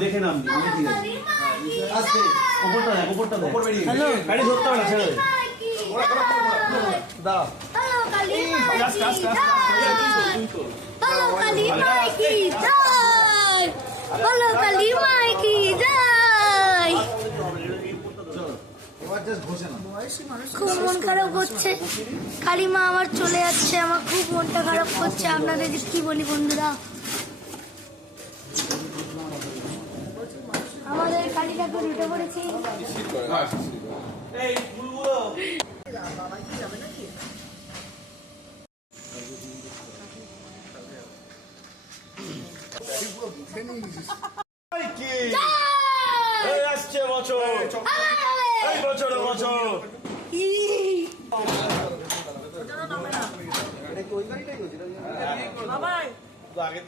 দেখে নাম গাড়ি ধরতে হবে না ছেড়ে দাও খুব মন খারাপ হচ্ছে, কালিমা আমার চলে যাচ্ছে, আমার খুব মনটা খারাপ করছে। আপনাদের কি বলি বন্ধুরা, আমাদের কালী ঠাকুর উঠে পড়েছি। আসছে বছর এই বছরে বছর আগে